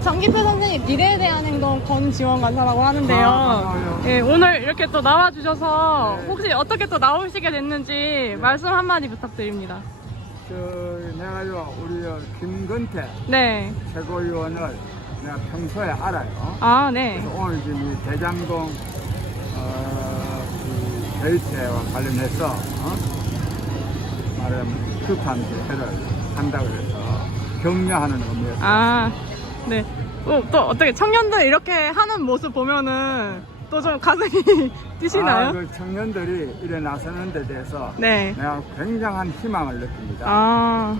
장기표 선생님 미래에 대한 행동 권지원 간사라고 하는데요. 맞아요. 예, 오늘 이렇게 또 나와주셔서 네. 혹시 어떻게 또 나오시게 됐는지 말씀 한마디 부탁드립니다. 내가요, 우리 김건태 네. 최고위원을 내가 평소에 알아요. 아, 네. 그래서 오늘 지금 이 대장동 그 데이트와 관련해서 말하자면 급한 대회를 한다고 해서 격려하는 의미에서 아, 네. 또 어떻게 청년들 이렇게 하는 모습 보면은 또 좀 가슴이 뛰시나요? 그 청년들이 이래 나서는 데 대해서 네. 내가 굉장한 희망을 느낍니다. 아,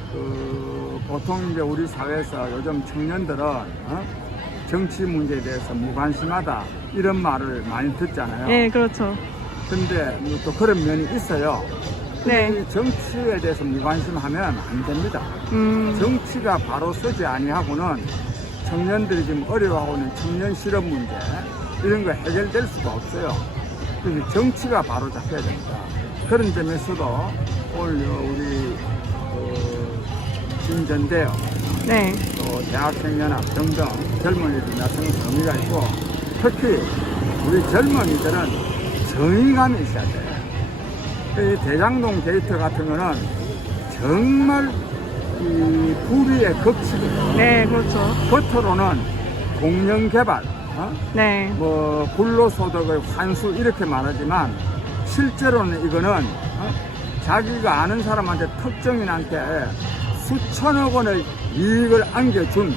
보통 이제 우리 사회에서 요즘 청년들은 정치 문제에 대해서 무관심하다 이런 말을 많이 듣잖아요. 예, 그렇죠. 근데 또 그런 면이 있어요. 네. 이 정치에 대해서 무관심하면 안 됩니다. 정치가 바로 서지 아니하고는 청년들이 지금 어려워하고 있는 청년 실업 문제 이런 거 해결될 수가 없어요. 그래서 정치가 바로 잡혀야 됩니다. 그런 점에서도 오늘 우리 김전대요, 네. 또 대학생연합 등등 젊은이들 나서는 의미가 있고, 특히 우리 젊은이들은 정의감이 있어야 돼요. 이 대장동 데이트 같은 거는 정말 이 불의의 극치거든요. 네, 그렇죠. 겉으로는 공영개발, 네. 뭐 불로소득의 환수 이렇게 말하지만 실제로는 이거는 자기가 아는 사람한테 특정인한테 수천억 원의 이익을 안겨준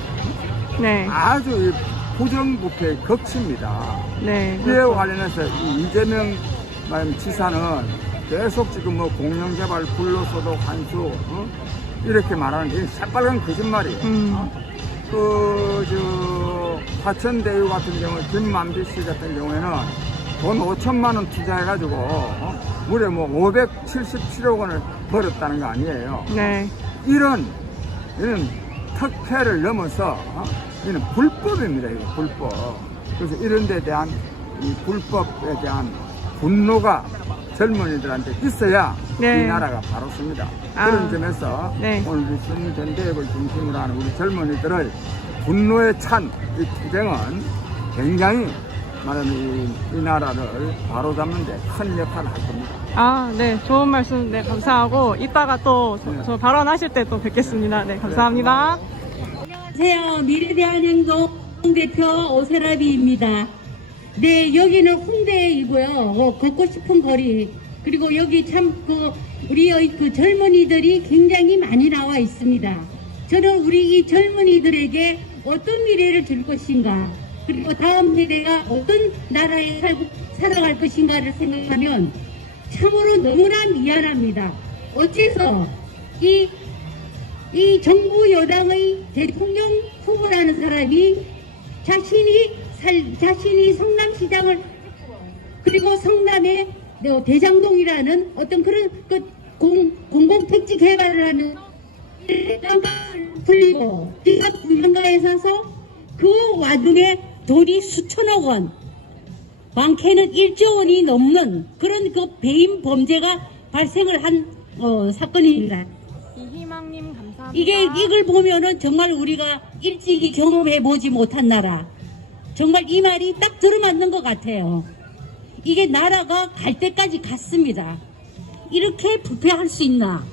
네. 아주 이 부정부패의 극치입니다. 네. 이에 그렇죠. 관련해서 이 이재명 지사는 계속 지금 뭐 공영개발, 불로소득 환수 이렇게 말하는 게 새빨간 거짓말이에요. 화천대유 같은 경우 김만비 씨 같은 경우에는 돈 5천만 원 투자해가지고 무려 뭐 577억 원을 벌었다는 거 아니에요. 네. 이런 특혜를 넘어서 이는 불법입니다. 이거 불법. 그래서 이런 데 대한 이 불법에 대한 분노가 젊은이들한테 있어야 네. 이 나라가 바로 섭니다. 아. 그런 점에서 네. 오늘 우리 신전대협을 중심으로 하는 우리 젊은이들의 분노에 찬 이 투쟁은 굉장히 말하는 이 나라를 바로잡는 데 큰 역할을 할 겁니다. 아, 네. 좋은 말씀, 네. 감사하고, 이따가 또 네. 저 발언하실 때 또 뵙겠습니다. 네. 감사합니다. 안녕하세요. 미래대한행동 대표 오세라비입니다. 네, 여기는 홍대이고요. 걷고 싶은 거리. 그리고 여기 참 우리의 젊은이들이 굉장히 많이 나와 있습니다. 저는 우리 이 젊은이들에게 어떤 미래를 줄 것인가, 그리고 다음 세대가 어떤 나라에 살아갈 것인가를 생각하면 참으로 너무나 미안합니다. 어째서 이 정부 여당의 대통령 후보라는 사람이 자신이 성남시장을, 그리고 성남의 대장동이라는 어떤 그런 공공택지 개발을 하면 땅을 풀리고 지각 분양가에 사서 그 와중에 돈이 수천억 원, 많게는 1조 원이 넘는 그런 그 배임 범죄가 발생을 한 사건입니다. 이희망님 감사합니다. 이걸 보면은 정말 우리가 일찍이 경험해 보지 못한 나라, 정말 이 말이 딱 들어맞는 것 같아요. 이게 나라가 갈 때까지 갔습니다. 이렇게 부패할 수 있나?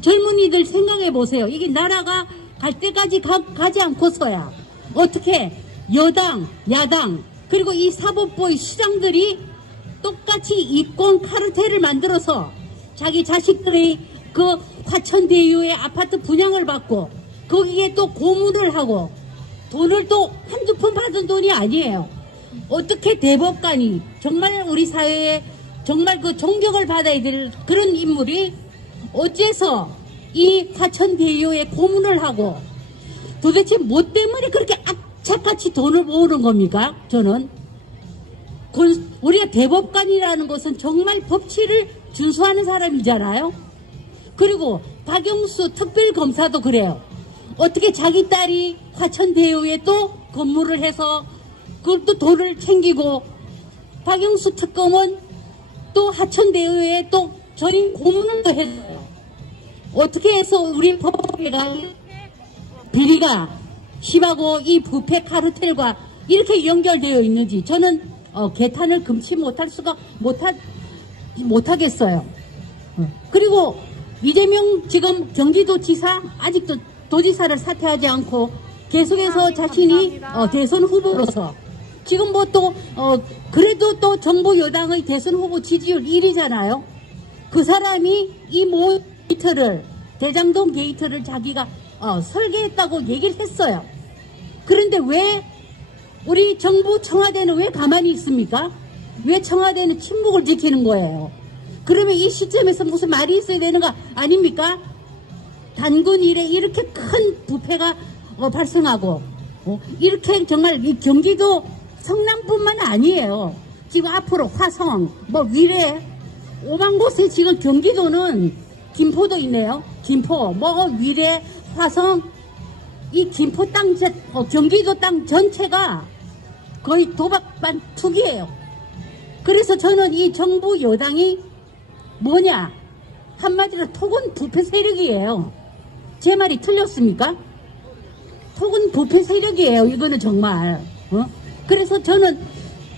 젊은이들 생각해 보세요. 이게 나라가 갈 때까지 가지 않고서야 어떻게 여당, 야당, 그리고 이 사법부의 수장들이 똑같이 이권 카르텔을 만들어서 자기 자식들의 그 화천대유의 아파트 분양을 받고 거기에 또 고문을 하고 돈을 또 한두 푼 받은 돈이 아니에요. 어떻게 대법관이 정말 우리 사회에 정말 그 존경을 받아야 될 그런 인물이 어째서 이 화천대유에 고문을 하고 도대체 뭐 때문에 그렇게 악착같이 돈을 모으는 겁니까? 저는 우리가 대법관이라는 것은 정말 법치를 준수하는 사람이잖아요. 그리고 박영수 특별검사도 그래요. 어떻게 자기 딸이 화천대유에 또 건물을 해서 그것도 돈을 챙기고, 박영수 특검은 또 화천대유에 또 전임 고문을 또 했어요. 어떻게 해서 우리 법계가 비리가 시하고 이 부패 카르텔과 이렇게 연결되어 있는지 저는 개탄을 금치 못하겠어요. 그리고 이재명 지금 경기도지사 아직도 도지사를 사퇴하지 않고 계속해서 자신이 대선 후보로서 지금 뭐 또 그래도 또 정부 여당의 대선 후보 지지율 1위잖아요. 그 사람이 이 게이트를 대장동 게이트를 자기가 설계했다고 얘기를 했어요. 그런데 왜 우리 정부 청와대는 왜 가만히 있습니까? 왜 청와대는 침묵을 지키는 거예요? 그러면 이 시점에서 무슨 말이 있어야 되는 거 아닙니까? 단군 이래 이렇게 큰 부패가 발생하고 이렇게 정말 이 경기도 성남뿐만 아니에요. 지금 앞으로 화성, 위례 5만 곳에 지금 경기도는 김포도 있네요. 김포, 위례, 화성 이 김포 땅, 경기도 땅 전체가 거의 도박반 투기예요. 그래서 저는 이 정부 여당이 뭐냐? 한마디로 톡은 부패 세력이에요. 제 말이 틀렸습니까? 톡은 부패 세력이에요. 이거는 정말. 그래서 저는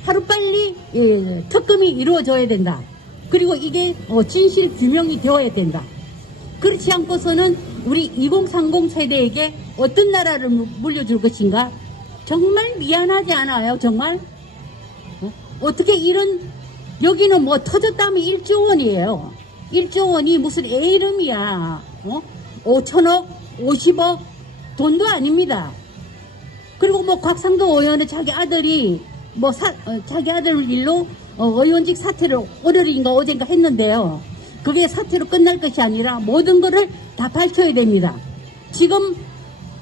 하루빨리 특검이 이루어져야 된다. 그리고 이게 진실 규명이 되어야 된다. 그렇지 않고서는 우리 2030 세대에게 어떤 나라를 물려줄 것인가? 정말 미안하지 않아요? 정말? 어떻게 이런 여기는 뭐 터졌다면 1조 원이에요. 1조 원이 무슨 애 이름이야. 5천억, 50억 돈도 아닙니다. 그리고 뭐 곽상도 의원은 자기 아들이 자기 아들 일로 의원직 사퇴를 오늘인가 어젠가 했는데요. 그게 사퇴로 끝날 것이 아니라 모든 거를 다 밝혀야 됩니다. 지금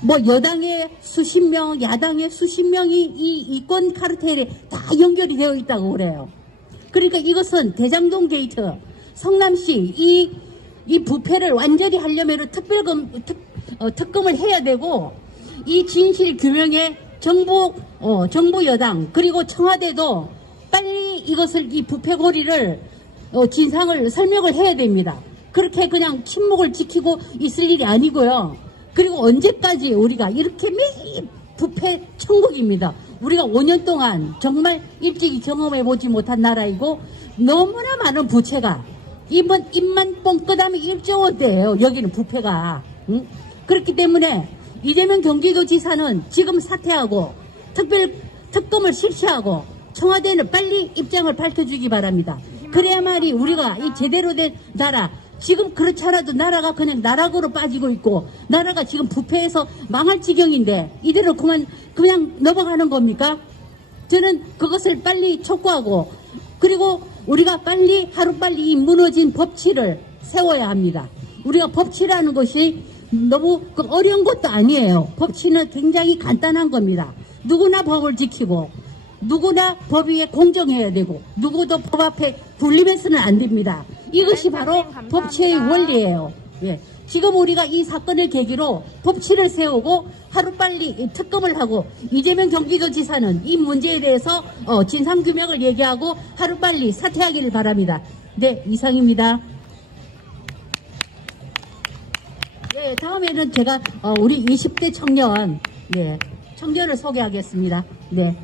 뭐 여당의 수십 명, 야당의 수십 명이 이 이권 카르텔에 다 연결이 되어 있다고 그래요. 그러니까 이것은 대장동 게이트, 성남시 이 부패를 완전히 하려면 특검을 해야 되고 이 진실 규명에 정부 여당 그리고 청와대도 빨리 이것을 이 부패 고리를 진상을 설명을 해야 됩니다. 그렇게 그냥 침묵을 지키고 있을 일이 아니고요. 그리고 언제까지 우리가 이렇게 매일 부패 천국입니다. 우리가 5년 동안 정말 일찍이 경험해보지 못한 나라이고 너무나 많은 부채가 이번 입만 뻥끗하면 1조 원대예요. 여기는 부패가. 그렇기 때문에 이재명 경기도지사는 지금 사퇴하고 특검을 실시하고 청와대는 빨리 입장을 밝혀주기 바랍니다. 그래야만이 우리가 이 제대로 된 나라, 지금 그렇지 않아도 나라가 그냥 나락으로 빠지고 있고 나라가 지금 부패해서 망할 지경인데 이대로 그냥 넘어가는 겁니까? 저는 그것을 빨리 촉구하고 그리고 우리가 빨리 하루빨리 이 무너진 법치를 세워야 합니다. 우리가 법치라는 것이 너무 어려운 것도 아니에요. 법치는 굉장히 간단한 겁니다. 누구나 법을 지키고 누구나 법 위에 공정해야 되고 누구도 법 앞에 군림해서는 안 됩니다. 이것이 바로 법치의 원리예요. 예. 지금 우리가 이 사건을 계기로 법치를 세우고 하루빨리 특검을 하고 이재명 경기도지사는 이 문제에 대해서 진상규명을 얘기하고 하루빨리 사퇴하기를 바랍니다. 네, 이상입니다. 네, 다음에는 제가 우리 20대 청년, 청년을 소개하겠습니다. 네.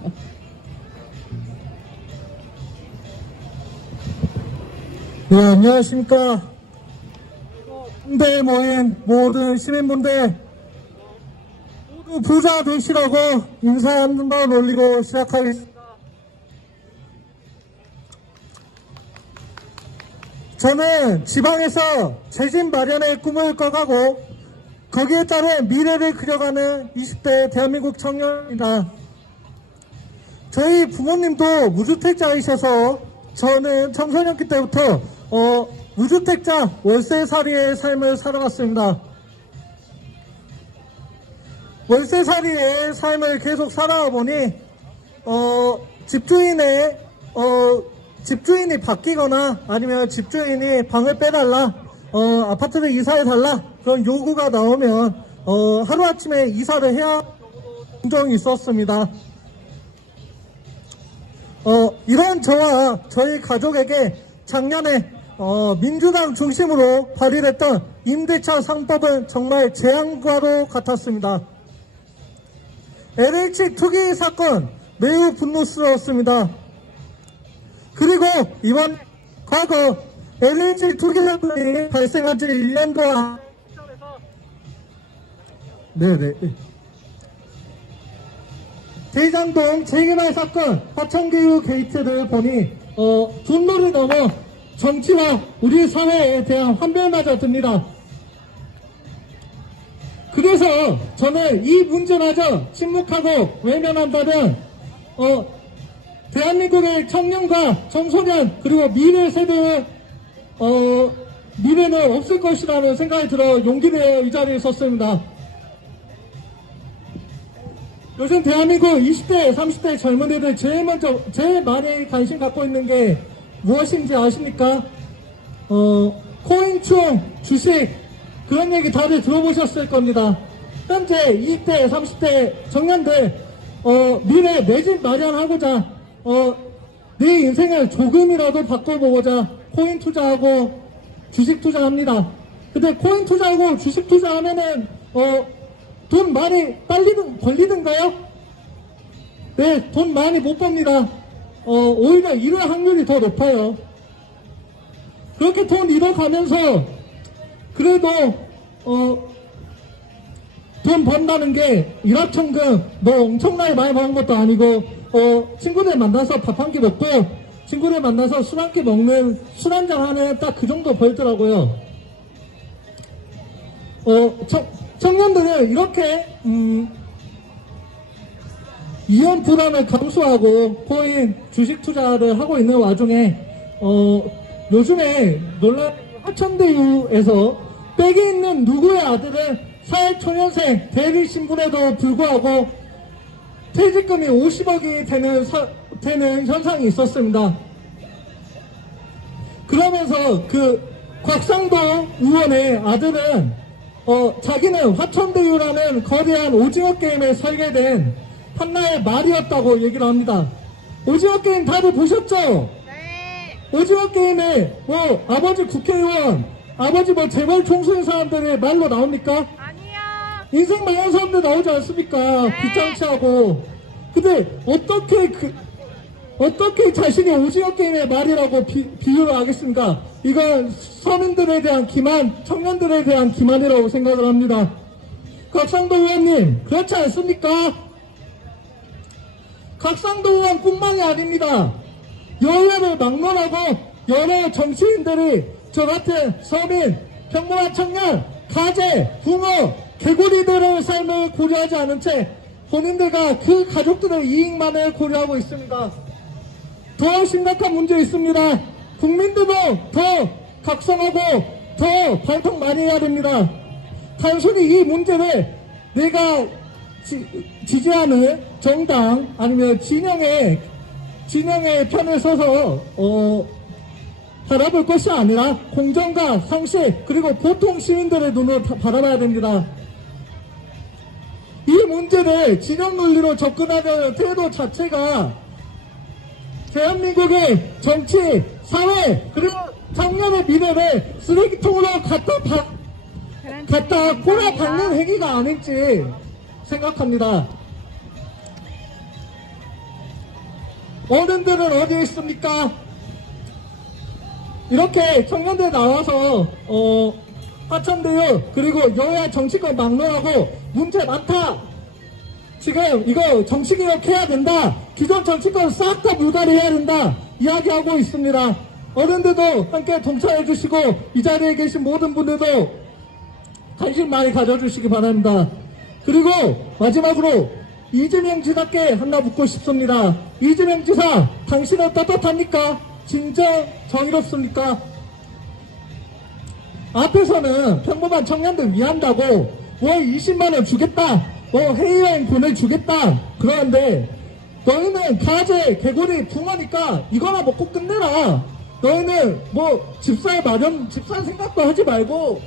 네, 안녕하십니까. 홍대에 모인 모든 시민분들 모두 부자 되시라고 인사 한번 올리고 시작하겠습니다. 저는 지방에서 재집 마련의 꿈을 꿔가고 거기에 따른 미래를 그려가는 20대 대한민국 청년입니다. 저희 부모님도 무주택자이셔서 저는 청소년기 때부터 무주택자 월세살이의 삶을 살아왔습니다. 월세살이의 삶을 계속 살아와 보니 집주인이 바뀌거나 아니면 집주인이 방을 빼달라, 아파트를 이사해달라 그런 요구가 나오면 하루아침에 이사를 해야 종종 있었습니다. 이런 저와 저희 가족에게 작년에 민주당 중심으로 발의됐던 임대차 3법은 정말 재앙과도 같았습니다. LH 투기 사건 매우 분노스러웠습니다. 그리고 이번 과거 LH 투기 사건이 발생한 지 1년 동안 네네 대장동 재개발 사건 화천교육 게이트를 보니 분노를 넘어 정치와 우리 사회에 대한 환멸마저 듭니다. 그래서 저는 이 문제마저 침묵하고 외면한다면 대한민국의 청년과 청소년 그리고 미래 세대의 미래는 없을 것이라는 생각이 들어 용기 내어 이 자리에 섰습니다. 요즘 대한민국 20대, 30대 젊은이들 제일 많이 관심 갖고 있는 게 무엇인지 아십니까? 코인충, 주식, 그런 얘기 다들 들어보셨을 겁니다. 현재 20대, 30대 청년들, 미래 내 집 마련하고자, 내 인생을 조금이라도 바꿔보고자 코인 투자하고 주식 투자합니다. 근데 코인 투자하고 주식 투자하면은, 돈 많이 벌리던가요? 네, 돈 많이 못 법니다. 오히려 잃을 확률이 더 높아요. 그렇게 돈 잃어가면서 그래도 돈 번다는 게 일확천금 뭐 엄청나게 많이 버는 것도 아니고 친구들 만나서 밥 한 끼 먹고 친구들 만나서 술 한 끼 먹는 술 한잔 하는 딱 그 정도 벌더라고요. 청년들은 이렇게 이연 부담을 감수하고 코인 주식 투자를 하고 있는 와중에 요즘에 논란 화천대유에서 백이 있는 누구의 아들은 사회초년생 대리 신분에도 불구하고 퇴직금이 50억이 되는 현상이 있었습니다. 그러면서 그 곽상도 의원의 아들은 자기는 화천대유라는 거대한 오징어 게임에 설계된 한나의 말이었다고 얘기를 합니다. 오징어 게임 다들 보셨죠? 네. 오징어 게임에 뭐 아버지 국회의원, 아버지 뭐 재벌 총수인 사람들의 말로 나옵니까? 아니요. 인생 많은 사람들 나오지 않습니까? 네. 귀찮게하고. 근데 어떻게 자신이 오징어 게임의 말이라고 비유를 하겠습니까? 이건 서민들에 대한 기만, 청년들에 대한 기만이라고 생각을 합니다. 곽상도 의원님, 그렇지 않습니까? 곽상도 의원뿐만이 아닙니다. 여야를 막론하고 여러 정치인들이 저 같은 서민, 평범한 청년, 가재, 부모, 개구리들의 삶을 고려하지 않은 채 본인들과 그 가족들의 이익만을 고려하고 있습니다. 더 심각한 문제 있습니다. 국민들도 더 각성하고 더 발동 많이 해야 됩니다. 단순히 이 문제를 내가 지지하는 정당 아니면 진영의 편을 서서 바라볼 것이 아니라 공정과 상식 그리고 보통 시민들의 눈으로 바라봐야 됩니다. 이 문제를 진영 논리로 접근하는 태도 자체가 대한민국의 정치, 사회, 그리고 청년의 미래를 쓰레기통으로 갖다 꼬라박는 행위가 아닐지 생각합니다. 어른들은 어디에 있습니까? 이렇게 청년들 나와서 화천대유 그리고 여야 정치권 막론하고 문제 많다. 지금 이거 정치개혁 해야 된다. 기존 정치권 싹 다 물갈이해야 된다. 이야기하고 있습니다. 어른들도 함께 동참해 주시고 이 자리에 계신 모든 분들도 관심 많이 가져주시기 바랍니다. 그리고 마지막으로 이재명 지사께 하나 묻고 싶습니다. 이재명 지사, 당신은 떳떳합니까? 진정 정의롭습니까? 앞에서는 평범한 청년들 위한다고 월 20만원 주겠다, 해외여행 보내주겠다 그러는데 너희는 가재, 개구리, 붕어니까 이거나 먹고 끝내라. 너희는 집살 생각도 하지 말고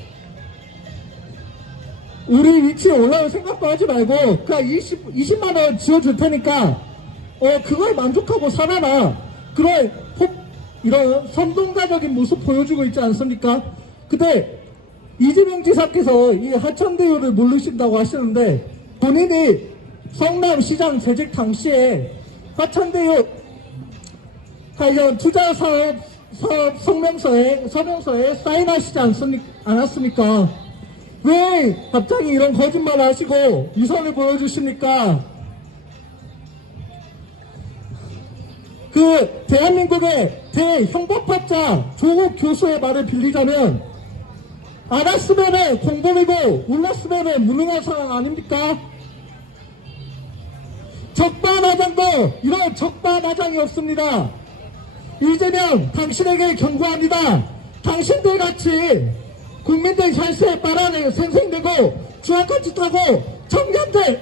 우리 위치에 올라올 생각도 하지 말고 그냥 20만원 지어줄 테니까 그걸 만족하고 살아라. 이런 선동가적인 모습 보여주고 있지 않습니까? 근데 이재명 지사께서 이 하천대유를 모르신다고 하시는데 본인이 성남시장 재직 당시에 화천대유 관련 투자사업 서명서에 사인하시지 않았습니까? 왜 갑자기 이런 거짓말 하시고 위선을 보여주십니까? 그 대한민국의 대형법학자 조국 교수의 말을 빌리자면 알았으면은 공범이고 몰랐으면은 무능한 사람 아닙니까? 적반하장도 이런 적반하장이 없습니다. 이재명 당신에게 경고합니다. 당신들 같이 국민들 혈세에 빨아내 생생되고 주악한 짓하고 청년들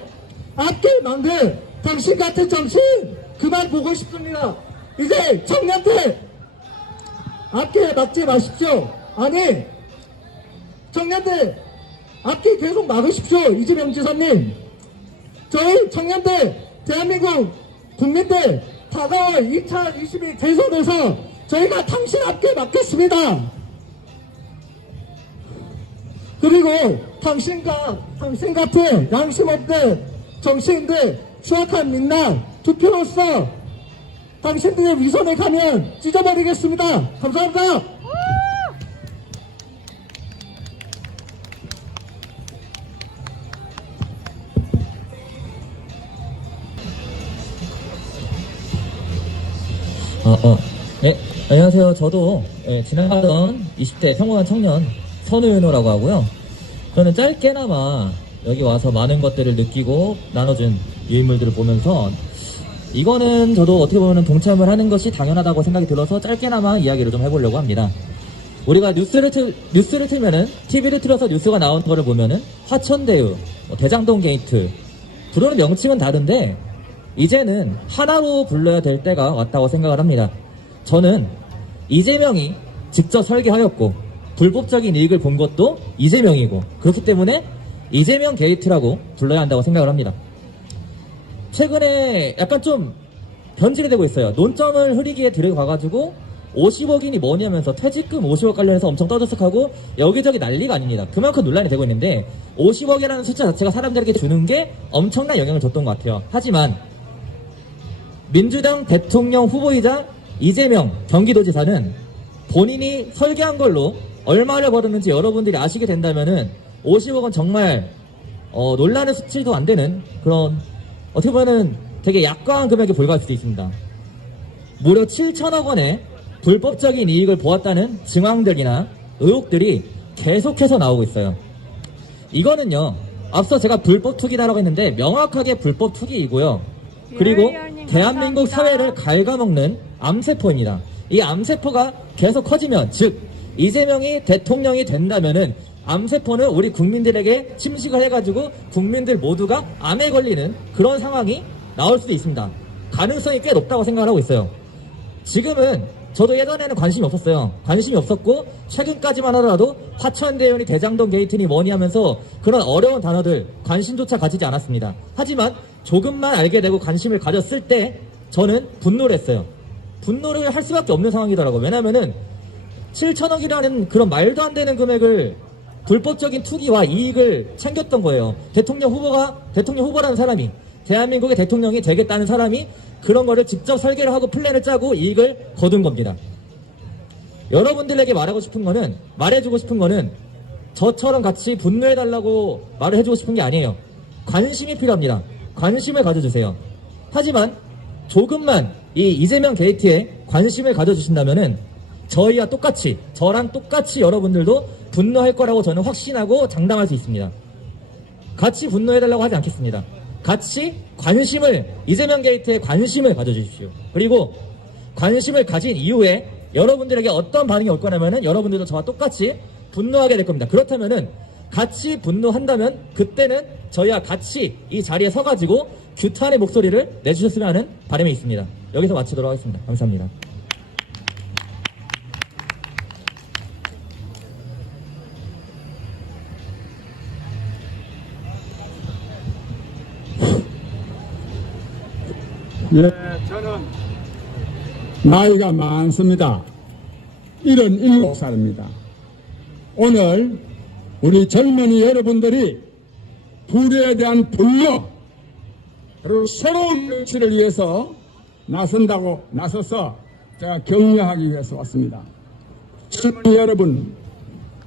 앞길 만든 당신 같은 정신 그만 보고 싶습니다. 이제 청년들 앞길 막지 마십시오. 아니 청년들 앞길 계속 막으십시오. 이재명 지사님, 저희 청년들 대한민국 국민들 다가올 2022 대선에서 저희가 당신 앞길 막겠습니다. 그리고 당신 같은 양심 없는 정치인들 추악한 민낯 투표로서 당신들의 위선에 가면 찢어버리겠습니다. 감사합니다. 네, 안녕하세요. 저도 지나가던 20대 평범한 청년 선우윤호라고 하고요. 저는 짧게나마 여기 와서 많은 것들을 느끼고 나눠준 유인물들을 보면서 이거는 저도 어떻게 보면 동참을 하는 것이 당연하다고 생각이 들어서 짧게나마 이야기를 좀 해보려고 합니다. 우리가 뉴스를 틀면은 TV를 틀어서 뉴스가 나온 거를 보면은 화천대유, 대장동 게이트 부르는 명칭은 다른데 이제는 하나로 불러야 될 때가 왔다고 생각을 합니다. 저는 이재명이 직접 설계하였고 불법적인 이익을 본 것도 이재명이고 그렇기 때문에 이재명 게이트라고 불러야 한다고 생각을 합니다. 최근에 약간 좀 변질이 되고 있어요. 논점을 흐리기에 들어가가지고 50억이니 뭐냐면서 퇴직금 50억 관련해서 엄청 떠들썩하고 여기저기 난리가 아닙니다. 그만큼 논란이 되고 있는데 50억이라는 숫자 자체가 사람들에게 주는 게 엄청난 영향을 줬던 것 같아요. 하지만 민주당 대통령 후보이자 이재명 경기도지사는 본인이 설계한 걸로 얼마를 벌었는지 여러분들이 아시게 된다면은 50억은 정말 논란의 수치도 안 되는 그런 어떻게 보면은 되게 약과한 금액에 불과할 수도 있습니다. 무려 7천억 원의 불법적인 이익을 보았다는 증황들이나 의혹들이 계속해서 나오고 있어요. 이거는요, 앞서 제가 불법 투기다라고 했는데 명확하게 불법 투기이고요. 그리고 대한민국 사회를 갉아먹는 암세포입니다. 이 암세포가 계속 커지면, 즉 이재명이 대통령이 된다면은 암세포는 우리 국민들에게 침식을 해가지고 국민들 모두가 암에 걸리는 그런 상황이 나올 수도 있습니다. 가능성이 꽤 높다고 생각을 하고 있어요. 지금은 저도 예전에는 관심이 없었어요. 관심이 없었고 최근까지만 하더라도 화천대유니 대장동 게이트니 뭐니 하면서 그런 어려운 단어들 관심조차 가지지 않았습니다. 하지만 조금만 알게 되고 관심을 가졌을 때 저는 분노를 했어요. 분노를 할 수밖에 없는 상황이더라고요. 왜냐면은 7천억이라는 그런 말도 안 되는 금액을 불법적인 투기와 이익을 챙겼던 거예요. 대통령 후보라는 사람이, 대한민국의 대통령이 되겠다는 사람이 그런 거를 직접 설계를 하고 플랜을 짜고 이익을 거둔 겁니다. 여러분들에게 말해주고 싶은 거는 저처럼 같이 분노해달라고 말을 해주고 싶은 게 아니에요. 관심이 필요합니다. 관심을 가져주세요. 하지만 조금만 이 이재명 게이트에 관심을 가져주신다면은 저랑 똑같이 여러분들도 분노할 거라고 저는 확신하고 장담할 수 있습니다. 같이 분노해달라고 하지 않겠습니다. 같이 이재명 게이트에 관심을 가져주십시오. 그리고 관심을 가진 이후에 여러분들에게 어떤 반응이 올 거냐면은 여러분들도 저와 똑같이 분노하게 될 겁니다. 그렇다면은 같이 분노한다면 그때는 저희와 같이 이 자리에 서가지고 규탄의 목소리를 내주셨으면 하는 바람이 있습니다. 여기서 마치도록 하겠습니다. 감사합니다. 예, 저는 나이가 많습니다. 77살입니다. 오늘 우리 젊은이 여러분들이 불의에 대한 분노, 그리고 새로운 정치를 위해서 나서서 제가 격려하기 위해서 왔습니다. 젊은이 여러분,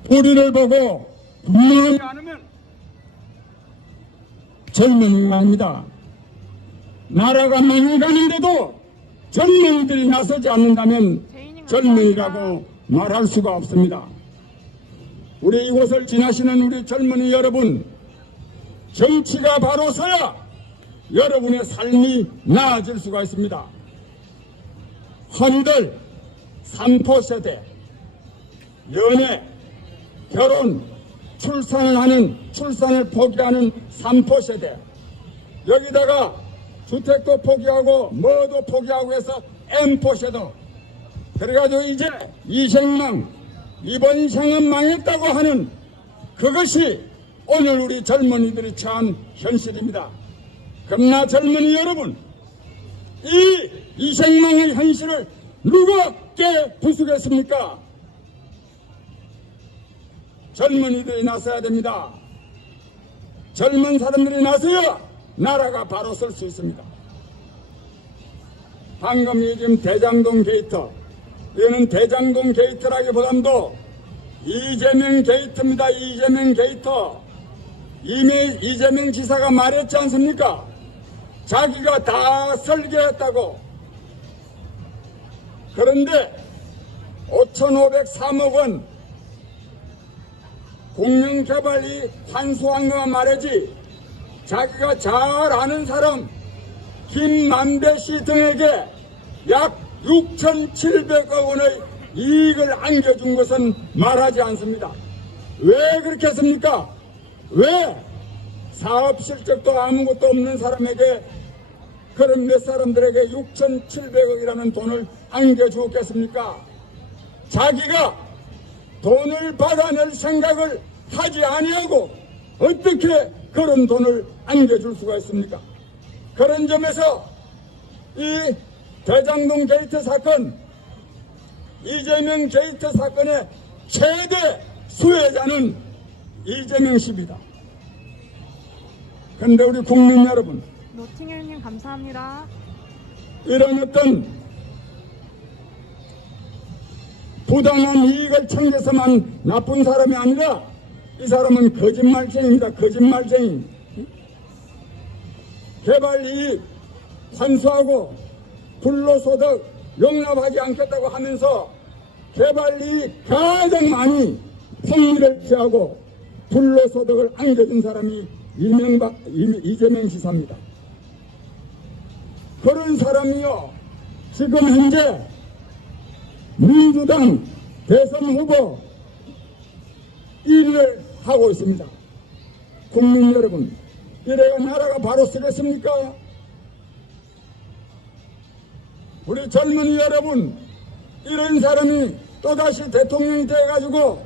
우리를 보고 분노하지 않으면 젊은이가 아닙니다. 나라가 망해가는데도 젊은이들이 나서지 않는다면 젊은이라고 말할 수가 없습니다. 우리 이곳을 지나시는 우리 젊은이 여러분, 정치가 바로 서야 여러분의 삶이 나아질 수가 있습니다. 흔히들 3포 세대, 연애, 결혼, 출산을 포기하는 3포 세대, 여기다가 주택도 포기하고 뭐도 포기하고 해서 M포 세대, 그래가지고 이제 이 생망, 이번 생은 망했다고 하는 그것이 오늘 우리 젊은이들이 처한 현실입니다. 그러나 젊은이 여러분, 이 생망의 현실을 누가 부수겠습니까? 젊은이들이 나서야 됩니다. 젊은 사람들이 나서야 나라가 바로 설 수 있습니다. 방금 지금 대장동 게이트, 이거는 대장동 게이트라기보다도 이재명 게이트입니다. 이재명 게이트. 이미 이재명 지사가 말했지 않습니까? 자기가 다 설계했다고. 그런데 5,503억 원 공영개발이 환수한 것만 말이지, 자기가 잘 아는 사람 김만배 씨 등에게 약 6,700억 원의 이익을 안겨준 것은 말하지 않습니다. 왜 그렇게 했습니까? 왜 사업 실적도 아무것도 없는 사람에게, 그런 몇 사람들에게 6,700억이라는 돈을 안겨주었겠습니까? 자기가 돈을 받아낼 생각을 하지 아니하고 어떻게 그런 돈을 안겨줄 수가 있습니까? 그런 점에서 이 대장동 게이트 사건, 이재명 게이트 사건의 최대 수혜자는 이재명 씨입니다. 그런데 우리 국민 여러분, 노팅힐님 감사합니다. 이런 어떤 부당한 이익을 챙겨서만 나쁜 사람이 아니라 이 사람은 거짓말쟁이입니다. 거짓말쟁이. 개발 이익 환수하고 불로소득 용납하지 않겠다고 하면서 개발 이익 가장 많이 폭리를 취하고 불로소득을 안겨준 사람이 이재명 지사입니다. 그런 사람이요, 지금 현재 민주당 대선 후보 1위를 하고 있습니다. 국민 여러분, 이래야 나라가 바로 서겠습니까? 우리 젊은이 여러분, 이런 사람이 또다시 대통령이 돼가지고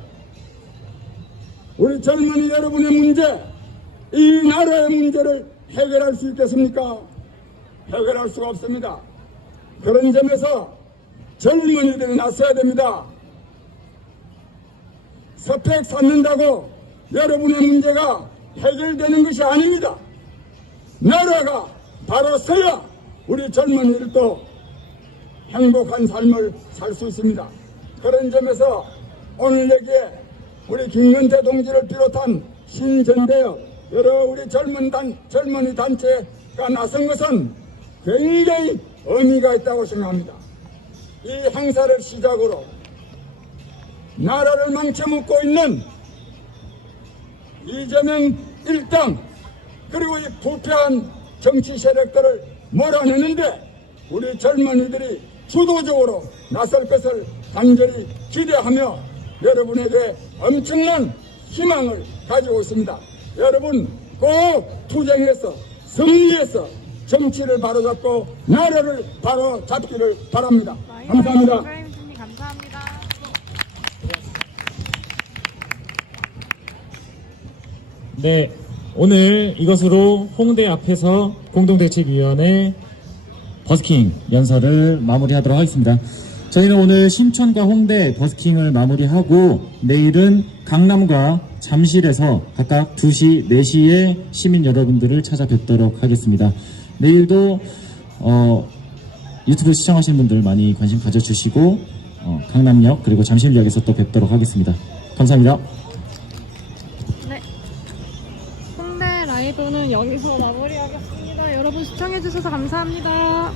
우리 젊은이 여러분의 문제, 이 나라의 문제를 해결할 수 있겠습니까? 해결할 수가 없습니다. 그런 점에서 젊은이들이 나서야 됩니다. 스펙 쌓는다고 여러분의 문제가 해결되는 것이 아닙니다. 나라가 바로 서야 우리 젊은이들도 행복한 삶을 살 수 있습니다. 그런 점에서 오늘 여기에 우리 김근태 동지를 비롯한 신전대여 여러 우리 젊은이 단체가 나선 것은 굉장히 의미가 있다고 생각합니다. 이 행사를 시작으로 나라를 망쳐먹고 있는 이재명 일당, 그리고 이 부패한 정치 세력들을 몰아내는데 우리 젊은이들이 주도적으로 나설 것을 간절히 기대하며 여러분에게 엄청난 희망을 가지고 있습니다. 여러분 꼭 투쟁해서 승리해서 정치를 바로잡고 나라를 바로잡기를 바랍니다. 감사합니다. 감사합니다. 네, 오늘 이것으로 홍대 앞에서 공동대책위원회 버스킹 연설을 마무리하도록 하겠습니다. 저희는 오늘 신촌과 홍대 버스킹을 마무리하고 내일은 강남과 잠실에서 각각 2시, 4시에 시민 여러분들을 찾아뵙도록 하겠습니다. 내일도 유튜브 시청하시는 분들 많이 관심 가져주시고 강남역 그리고 잠실역에서 또 뵙도록 하겠습니다. 감사합니다. 네. 홍대 라이브는 여기서 마무리하겠습니다. 여러분 시청해주셔서 감사합니다.